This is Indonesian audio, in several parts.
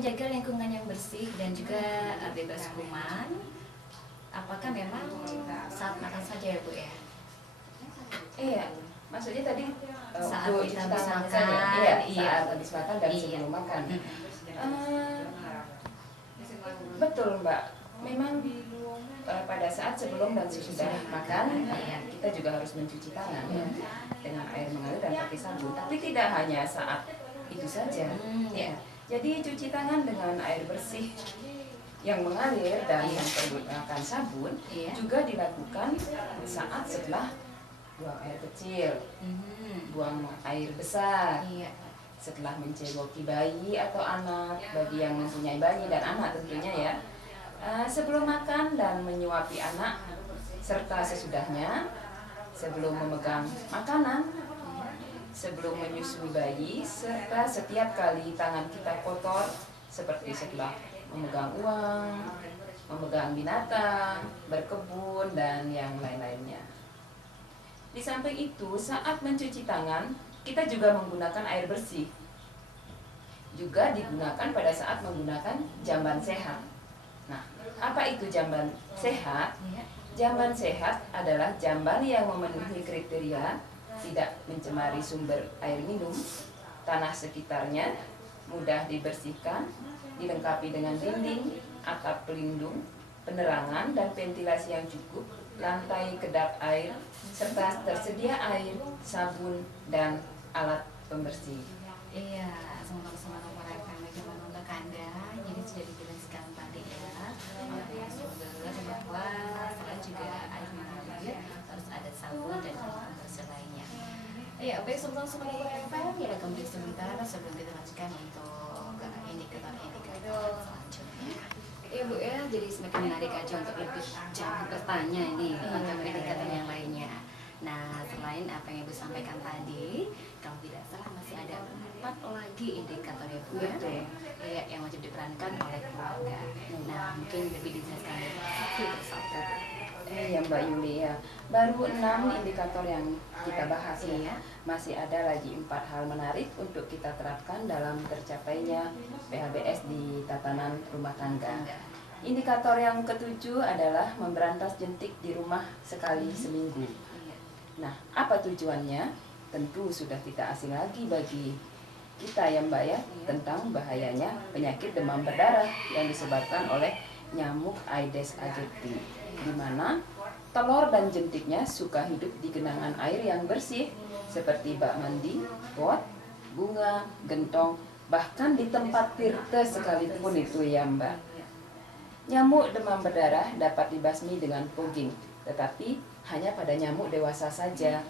menjaga lingkungan yang bersih dan juga bebas kuman, apakah memang saat makan saja ya Bu ya? Iya, maksudnya tadi Saat untuk kita cuci habis tangan makan, saja. Iya, iya. saat habis makan dan Iya. sebelum makan. Mm-mm. Betul Mbak, memang pada saat sebelum dan sesudah makan kita juga harus mencuci tangan ya, dengan air mengalir dan pakai sabun. Tapi tidak hanya saat itu saja. Ya. Jadi cuci tangan dengan air bersih yang mengalir dan yang menggunakan sabun juga dilakukan saat setelah buang air kecil, buang air besar, setelah mencekoki bayi atau anak, bagi yang mempunyai bayi dan anak tentunya ya, sebelum makan dan menyuapi anak, serta sesudahnya, sebelum memegang makanan, sebelum menyusui bayi, serta setiap kali tangan kita kotor, seperti setelah memegang uang, memegang binatang, berkebun, dan yang lain-lainnya. Di samping itu, saat mencuci tangan, kita juga menggunakan air bersih. Juga digunakan pada saat menggunakan jamban sehat. Nah, apa itu jamban sehat? Jamban sehat adalah jamban yang memenuhi kriteria tidak mencemari sumber air minum, tanah sekitarnya, mudah dibersihkan, dilengkapi dengan dinding, atap pelindung, penerangan dan ventilasi yang cukup, lantai kedap air, serta tersedia air, sabun, dan alat pembersih. Iya, semoga para FM yang untuk Anda. Jadi sudah dijelaskan tadi ya oleh sumber bahwa selain juga air mengalir harus ada sabun dan alat pembersih lainnya. Iya, baik sobat para FM, kita kembali sebentar sebelum kita lanjutkan untuk indikator selanjutnya. Iya Bu ya, jadi semakin menarik aja untuk lebih jauh bertanya ini tentang indikator yang lainnya. Nah, selain apa yang Ibu sampaikan tadi, kalau tidak salah masih ada 4 lagi indikator ya Bu ya, yang wajib diperankan oleh keluarga. Nah, mungkin lebih dijelaskan satu persatu. Ya Mbak Yuli ya, baru 6 indikator yang kita bahas ya. Masih ada lagi 4 hal menarik untuk kita terapkan dalam tercapainya PHBS di tatanan rumah tangga. Indikator yang ketujuh adalah memberantas jentik di rumah sekali seminggu. Nah, apa tujuannya? Tentu sudah tidak asing lagi bagi kita ya Mbak ya, tentang bahayanya penyakit demam berdarah yang disebabkan oleh nyamuk Aedes aegypti, di mana telur dan jentiknya suka hidup di genangan air yang bersih seperti bak mandi, pot, bunga, gentong, bahkan di tempat tirta sekalipun itu ya Mbak. Nyamuk demam berdarah dapat dibasmi dengan fogging, tetapi hanya pada nyamuk dewasa saja,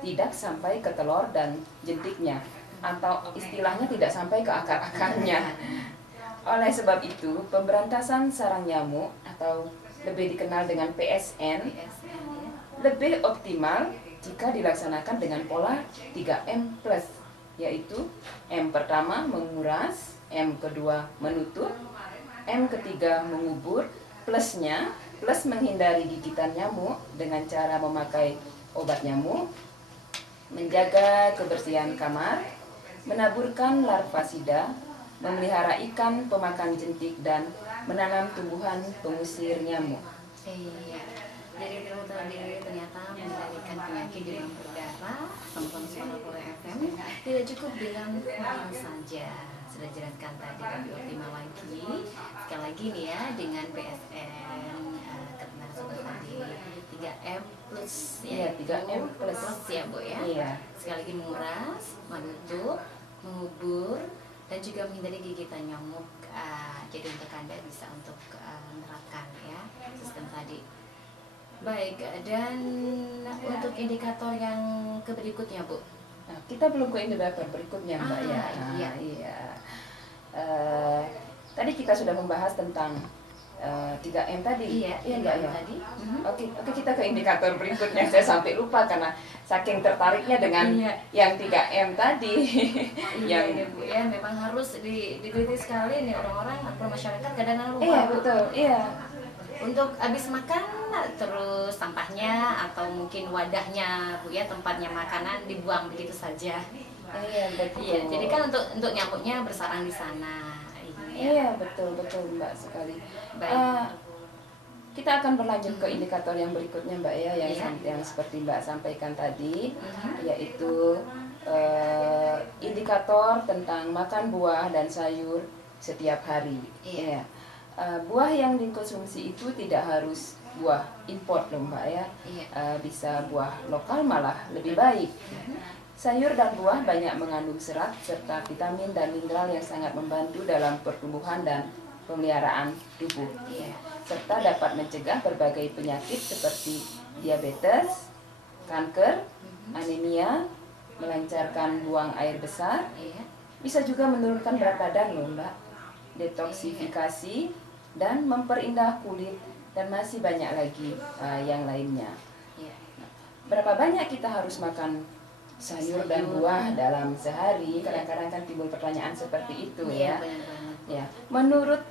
tidak sampai ke telur dan jentiknya, atau istilahnya tidak sampai ke akar-akarnya. Oleh sebab itu, pemberantasan sarang nyamuk atau lebih dikenal dengan PSN lebih optimal jika dilaksanakan dengan pola 3M+, yaitu M pertama menguras, M kedua menutup, M ketiga mengubur, plusnya plus menghindari gigitan nyamuk dengan cara memakai obat nyamuk, menjaga kebersihan kamar, menaburkan larvasida, memelihara ikan pemakan jentik, dan menanam tumbuhan pengusir nyamuk. Iya, jadi ternyata mengendalikan penyakit demam berdarah sama-sama suara FM tidak cukup dengan fogging saja. Sudah jelaskan tadi, lebih optimal lagi. Sekali lagi nih ya, dengan PSN ketenaga sobat tadi 3M plus ya, 3M plus ya Bu ya. Iya. Sekali lagi menguras, menutup, mengubur, dan juga menghindari gigitan nyamuk. Jadi untuk Anda bisa untuk menerapkan ya sistem tadi. Baik, dan untuk indikator yang berikutnya Bu. Nah, kita belum ke indikator berikutnya Mbak ya. Iya. Tadi kita sudah membahas tentang 3M tadi. Iya Mbak ya. Tadi. Oke, kita ke indikator berikutnya. Saya sampai lupa karena saking tertariknya dengan yang 3M tadi. Iya Bu ya, memang harus diteliti sekali nih orang-orang atau masyarakat kadang-kadang lupa. Iya betul, iya. Untuk habis makan terus sampahnya atau mungkin wadahnya Bu ya, tempatnya makanan dibuang begitu saja. Iya, betul. Iya, jadi kan untuk nyamuknya bersarang di sana. Iya, betul Mbak sekali. Baik. Kita akan berlanjut ke indikator yang berikutnya Mbak ya, yang seperti Mbak sampaikan tadi, yaitu indikator tentang makan buah dan sayur setiap hari. Iya. Buah yang dikonsumsi itu tidak harus buah import loh Mbak ya. Iya. Bisa buah lokal malah lebih baik. Sayur dan buah banyak mengandung serat serta vitamin dan mineral yang sangat membantu dalam pertumbuhan dan pemeliharaan tubuh. Iya. Serta dapat mencegah berbagai penyakit seperti diabetes, kanker, anemia, melancarkan buang air besar, bisa juga menurunkan berat badan loh Mbak, detoksifikasi, dan memperindah kulit, dan masih banyak lagi yang lainnya. Berapa banyak kita harus makan sayur dan buah dalam sehari? Kadang-kadang kan timbul pertanyaan seperti itu ya. Ya, menurut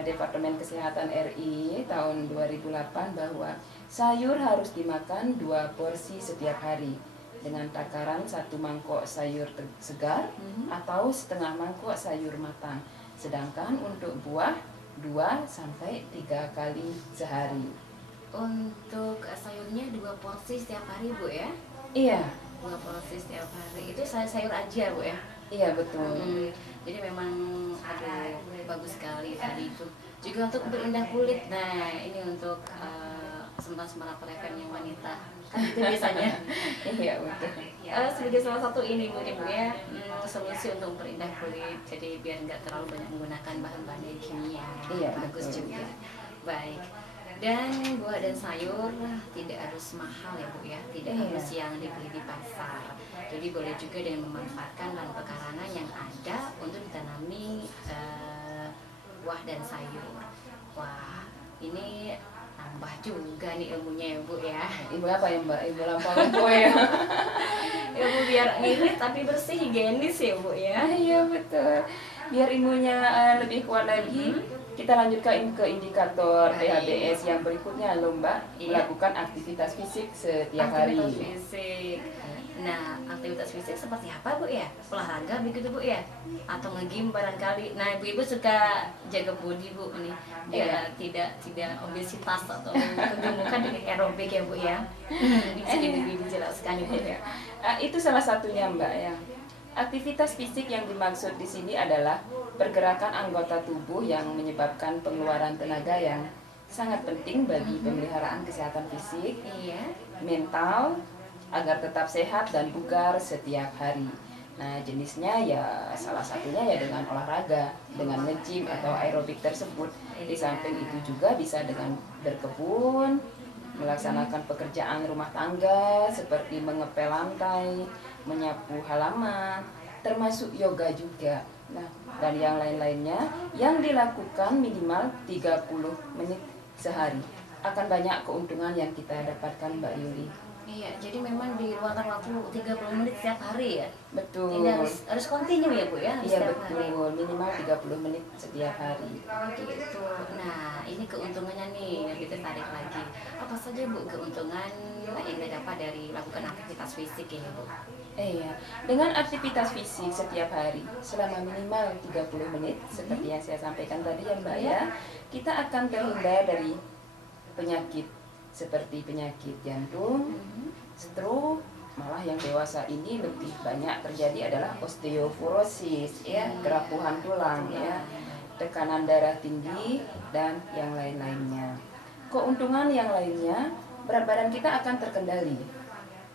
Departemen Kesehatan RI tahun 2008 bahwa sayur harus dimakan 2 porsi setiap hari dengan takaran 1 mangkok sayur segar atau setengah mangkok sayur matang. Sedangkan untuk buah 2 sampai 3 kali sehari. Untuk sayurnya 2 porsi setiap hari Bu ya? Iya. 2 porsi setiap hari. Itu sayur aja Bu ya? Iya betul. Jadi memang bagus sekali tadi itu. Juga untuk berindah kulit. Nah ini untuk sembilan preven yang wanita kan itu biasanya. Iya betul. Sebagai salah satu ini Bu ya, solusi untuk berindah kulit. Jadi biar nggak terlalu banyak menggunakan bahan-bahan dari kimia. Iya, bagus betul. juga. Baik. Dan buah dan sayur tidak harus mahal ya Bu ya, tidak harus yang dibeli di pasar. Jadi boleh juga dengan memanfaatkan lahan pekarangan yang ada untuk ditanami buah dan sayur. Wah, ini nambah juga nih ilmunya ya Bu ya. Ibu apa ya Mbak? Ibu lampau ya. Ilmu biar irit tapi bersih, higienis ya Bu ya. Iya betul. Biar imunnya lebih kuat lagi, kita lanjutkan ke indikator PHBS yang berikutnya loh Mbak. Melakukan aktivitas fisik setiap hari. Aktivitas fisik. Nah, aktivitas fisik seperti apa Bu ya? Olahraga begitu Bu ya? Atau nge-gym barangkali. Nah, ibu-ibu suka jaga body Bu nih. Biar tidak obesitas atau kegemukan dengan aerobik ya Bu ya. Bisa dijelaskan Bu ya. Itu salah satunya Mbak ya. Aktivitas fisik yang dimaksud di sini adalah pergerakan anggota tubuh yang menyebabkan pengeluaran tenaga yang sangat penting bagi pemeliharaan kesehatan fisik, mental, agar tetap sehat dan bugar setiap hari. Nah, jenisnya ya salah satunya ya dengan olahraga, dengan nge-gym atau aerobik tersebut. Di samping itu juga bisa dengan berkebun, melaksanakan pekerjaan rumah tangga seperti mengepel lantai, menyapu halaman, termasuk yoga juga. Nah, dan yang lain-lainnya yang dilakukan minimal 30 menit sehari. Akan banyak keuntungan yang kita dapatkan Mbak Yuli. Iya, jadi memang diluangkan waktu 30 menit setiap hari ya? Betul. Ini harus kontinu ya Bu ya? Iya setiap betul, hari. minimal 30 menit setiap hari. Gitu. Nah, ini keuntungannya nih yang kita tarik lagi. Apa saja Bu keuntungan yang didapat dari lakukan aktivitas fisik ini Bu? Iya, dengan aktivitas fisik setiap hari selama minimal 30 menit seperti yang saya sampaikan tadi ya Mbak ya, kita akan terhindar dari penyakit seperti penyakit jantung, stroke, malah yang dewasa ini lebih banyak terjadi adalah osteoporosis ya, kerapuhan tulang ya, tekanan darah tinggi dan yang lain-lainnya. Keuntungan yang lainnya, berat badan kita akan terkendali.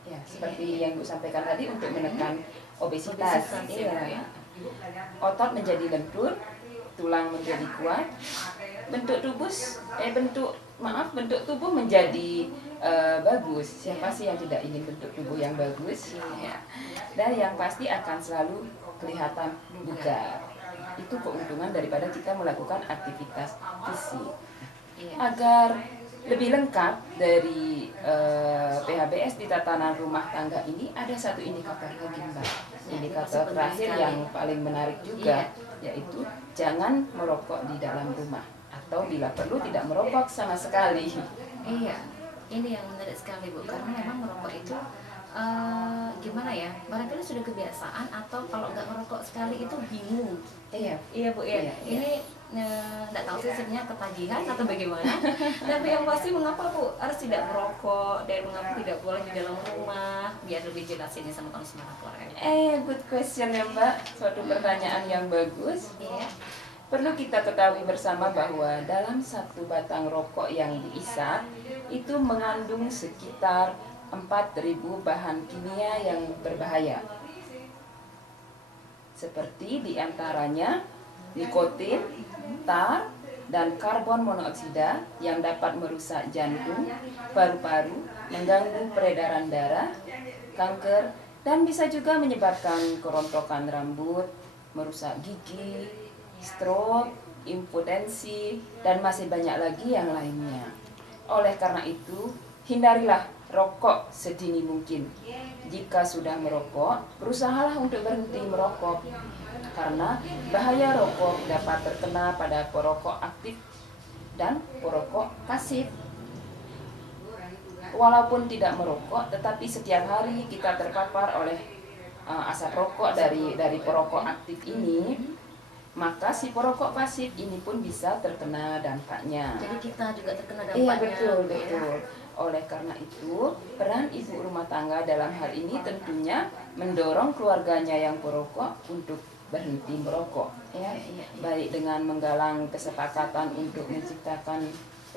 Ya, seperti yang Bu sampaikan tadi untuk menekan obesitas. Iya. Otot menjadi lentur, tulang menjadi kuat, bentuk tubuh menjadi bagus. Siapa sih yang tidak ingin bentuk tubuh yang bagus? Ya. Dan yang pasti akan selalu kelihatan bugar. Itu keuntungan daripada kita melakukan aktivitas fisik. Agar lebih lengkap dari PHBS di tatanan rumah tangga ini, ada satu indikator lagi Mbak. Indikator terakhir yang paling menarik juga, yaitu jangan merokok di dalam rumah, atau bila perlu tidak merokok sama sekali. Iya, ini yang menarik sekali Bu, karena memang merokok itu gimana ya, barangkali sudah kebiasaan atau kalau nggak merokok sekali itu bingung. Iya. Iya Bu ya. Iya, iya. Ini nggak tahu sih sebenarnya ketagihan atau bagaimana. Tapi yang pasti mengapa Bu harus tidak merokok dan mengapa tidak boleh di dalam rumah? Biar lebih jelas ini sama Tony Semarang Keluarga. Good question ya Mbak. Suatu pertanyaan yang bagus. Iya. Perlu kita ketahui bersama bahwa dalam satu batang rokok yang diisap itu mengandung sekitar 4.000 bahan kimia yang berbahaya. Seperti diantaranya nikotin, tar, dan karbon monoksida yang dapat merusak jantung, paru-paru, mengganggu peredaran darah, kanker, dan bisa juga menyebabkan kerontokan rambut, merusak gigi, stroke, impotensi, dan masih banyak lagi yang lainnya. Oleh karena itu, hindarilah rokok sedini mungkin. Jika sudah merokok, berusahalah untuk berhenti merokok. Karena bahaya rokok dapat terkena pada perokok aktif dan perokok pasif. Walaupun tidak merokok, tetapi setiap hari kita terpapar oleh asap rokok dari perokok aktif ini, maka si perokok pasif ini pun bisa terkena dampaknya. Jadi kita juga terkena Iya, dampaknya. betul, betul. Oleh karena itu, peran ibu rumah tangga dalam hal ini tentunya mendorong keluarganya yang perokok untuk berhenti merokok, ya. Baik dengan menggalang kesepakatan untuk menciptakan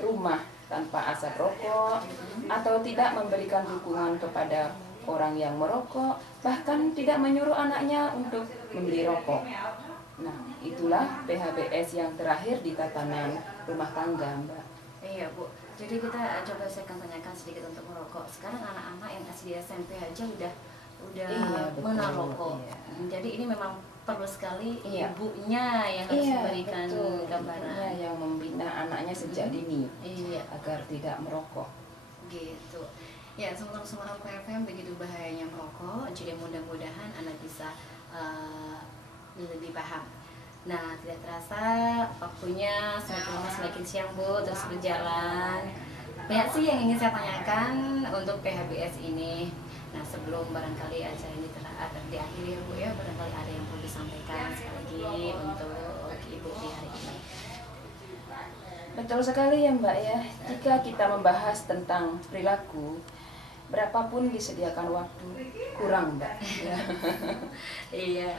rumah tanpa asap rokok, atau tidak memberikan dukungan kepada orang yang merokok, bahkan tidak menyuruh anaknya untuk membeli rokok. Nah, itulah PHBS yang terakhir di tatanan rumah tangga, Mbak. Iya Bu, jadi kita coba saya akan tanyakan sedikit untuk merokok. Sekarang anak-anak yang SD SMP aja udah Iya, betul, mengenal rokok. iya. Jadi ini memang perlu sekali Iya. ibunya yang harus memberikan betul. gambaran. Ibunya yang membina anaknya sejak dini Iya, agar tidak merokok. gitu. Ya, Semarang FM begitu bahayanya merokok. Jadi mudah-mudahan anak bisa lebih paham. Nah, tidak terasa waktunya semakin lama semakin siang Bu, terus berjalan. Banyak sih yang ingin saya tanyakan untuk PHBS ini. Nah, sebelum barangkali acara ini diakhiri Bu ya, barangkali ada yang perlu disampaikan sekali lagi untuk Ibu di hari ini. Betul sekali ya Mbak ya. Jika kita membahas tentang perilaku, berapapun disediakan waktu kurang Mbak. Ya. Iya.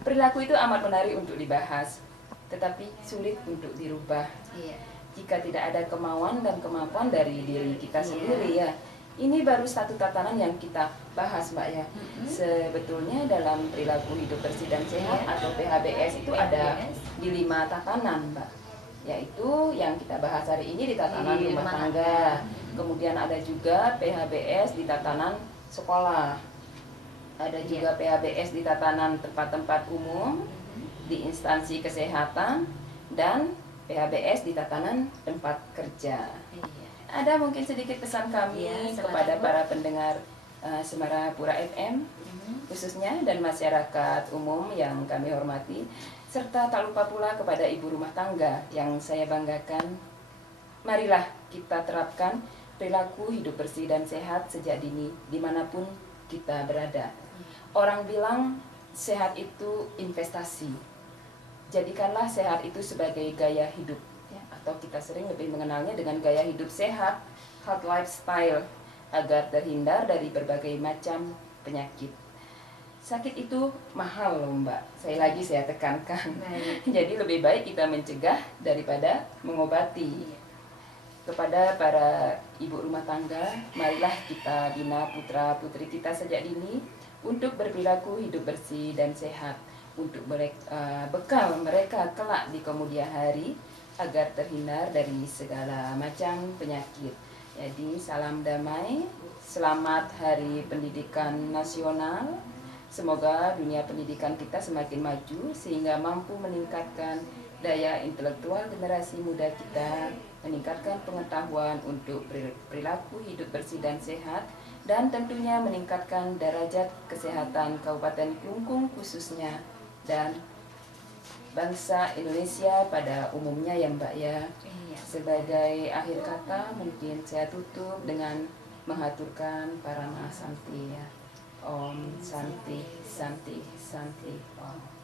Perilaku itu amat menarik untuk dibahas, tetapi sulit untuk dirubah. Iya. Jika tidak ada kemauan dan kemampuan dari diri kita sendiri ya. Ini baru satu tatanan yang kita bahas Mbak ya. Sebetulnya dalam perilaku hidup bersih dan sehat atau PHBS itu ada di 5 tatanan Mbak. Yaitu yang kita bahas hari ini di tatanan rumah tangga. Kemudian ada juga PHBS di tatanan sekolah. Ada juga PHBS di tatanan tempat-tempat umum, di instansi kesehatan, dan PHBS di tatanan tempat kerja. Iya. Ada mungkin sedikit pesan kami kepada para pendengar Semarapura FM khususnya dan masyarakat umum yang kami hormati, serta tak lupa pula kepada ibu rumah tangga yang saya banggakan. Marilah kita terapkan perilaku hidup bersih dan sehat sejak dini dimanapun kita berada. Orang bilang sehat itu investasi. Jadikanlah sehat itu sebagai gaya hidup, ya, atau kita sering lebih mengenalnya dengan gaya hidup sehat, health lifestyle, agar terhindar dari berbagai macam penyakit. Sakit itu mahal loh Mbak, saya tekankan. Jadi lebih baik kita mencegah daripada mengobati. Kepada para ibu rumah tangga, marilah kita bina putra-putri kita sejak dini untuk berperilaku hidup bersih dan sehat, untuk bekal mereka kelak di kemudian hari agar terhindar dari segala macam penyakit. Jadi salam damai, selamat Hari Pendidikan Nasional. Semoga dunia pendidikan kita semakin maju sehingga mampu meningkatkan daya intelektual generasi muda kita, meningkatkan pengetahuan untuk perilaku hidup bersih dan sehat, dan tentunya meningkatkan derajat kesehatan Kabupaten Klungkung khususnya dan bangsa Indonesia pada umumnya ya Mbak ya. Sebagai akhir kata mungkin saya tutup dengan mengaturkan Parama Santi ya. Om Santi Santi Santi Om.